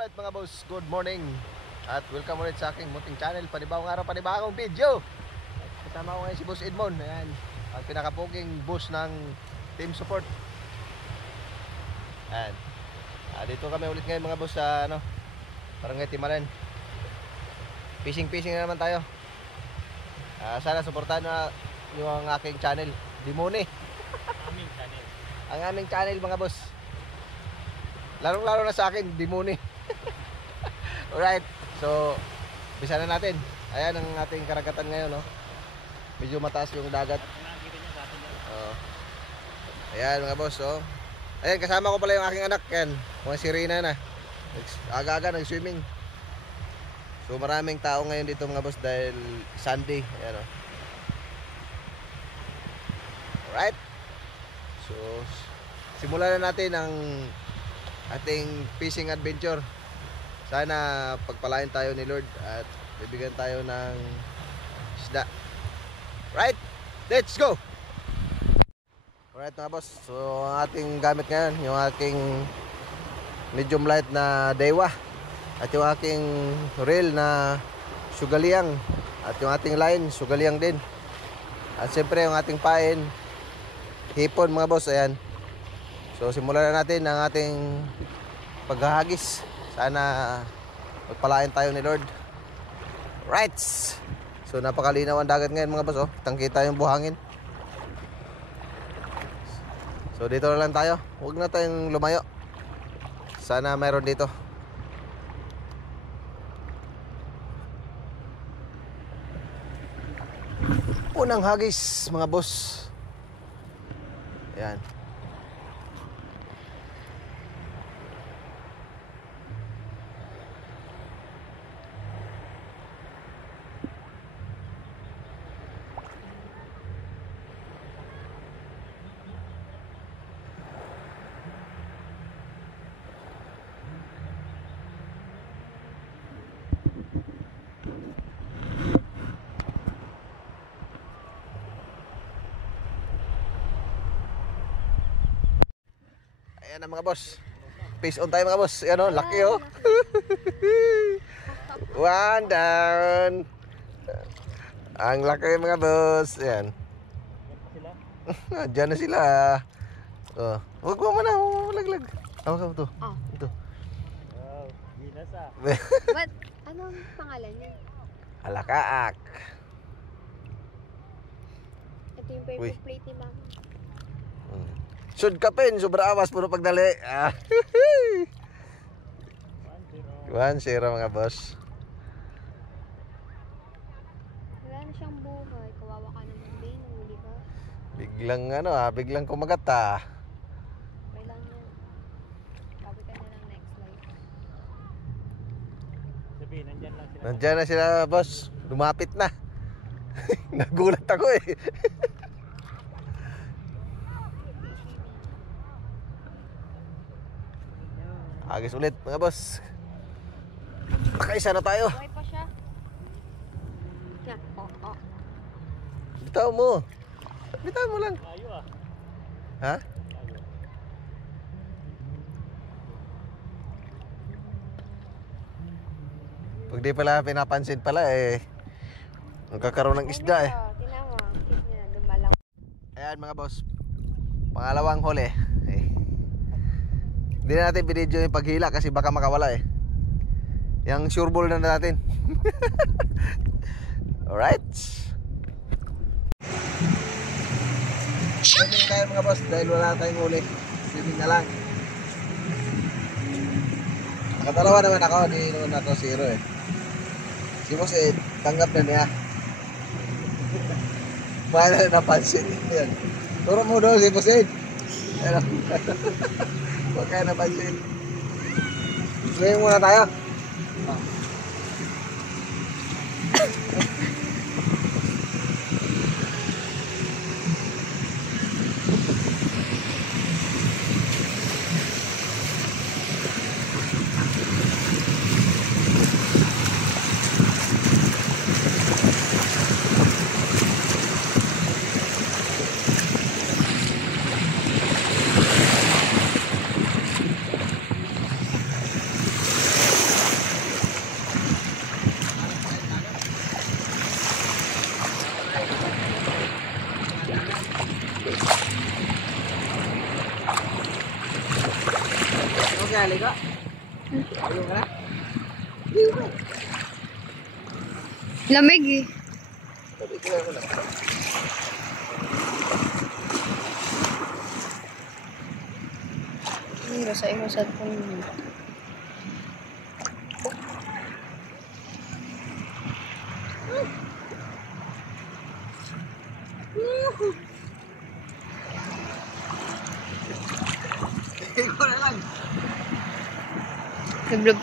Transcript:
Alright mga boss, good morning at welcome ulit sa aking munting channel. Panibagong araw, panibagong video. Kasama ko ngayon si Boss Edmond. Ayan, ang pinakapuging boss ng team support. Ayan, dito kami ulit ngayon mga boss sa Barangay Timalan. Fishing na naman tayo. Sana suportahan na yung aking channel Dimone. Ang aming channel mga boss. Larong-laro na sa akin Dimone. Alright, so bisa na natin. Ayan ang ating karagatan ngayon, no? Medyo mataas yung dagat. Ayan mga boss, oh. Ayan, kasama ko pala yung aking anak. Yan, si Rina na. Aga-aga nag-swimming. So maraming tao ngayon dito mga boss dahil Sunday. Ayan, oh. Alright. So simulan na natin ang ating fishing adventure. Sana pagpalain tayo ni Lord at bibigyan tayo ng isda. Right? Let's go! Alright mga boss, so ang ating gamit ngayon, yung aking medium light na Dewa at yung aking reel na Sugaliang at yung ating line, Sugaliang din. At siyempre yung ating pain, hipon mga boss, ayan. So simulan na natin ang ating paghahagis. Sana magpalain tayo ni Lord. Right. So napakalinaw ang dagat ngayon mga boss, oh. Kitang-kita yung buhangin. So dito na lang tayo. Huwag na tayong lumayo. Sana mayroon dito. Unang hagis mga boss. Ayan. Ayan na mga boss. Peace on tayo mga boss. Ayan o, laki o. One down. Ang laki mga boss. Ayan. Diyan na sila. Huwag mo muna, malaglag. Tawag ka ito. Ito. Wow, ginasa. What? Anong pangalan niya? Alakaak. Ito yung paper plate ni Mama. Sud kapin, sobra awas, puro pagdali. 1-0 mga boss. Wala na siyang buhay. Kawawa ka naman din. Huli ka. Biglang kumagat ah. Kailan yan? Sabi ka na lang next life. Sabi, nandyan lang sila. Nandiyan na sila boss. Lumapit na. Nagulat ako eh. Agis ulit mga boss. Nakaisa na tayo. Buhay pa siya. Yan. Bitaw mo. Bitaw mo lang. Layo ah. Ha? Layo. Pag di pala pinapansin pala eh, magkakaroon ng isda eh. Tinawa. Cute niya. Lumalang. Ayan mga boss, pangalawang huli. Hindi na natin binidyo yung paghila kasi baka makawala eh. Yung sure ball na natin. Alright. Swimming tayo mga boss dahil wala tayong huli. Swimming na lang. Nakadalawa naman ako, di naman ako zero eh. Si boss eh, tanggap na niya. Paano na napansin yan. Turo mo doon si boss eh. Huwag kayo napansin. Swimming muna tayo. Magali ka? Ayaw ka na? Lamig eh. Sabi ko lang na. Hindi sa iyo sa phone mo. Ikaw na lang. Lublog.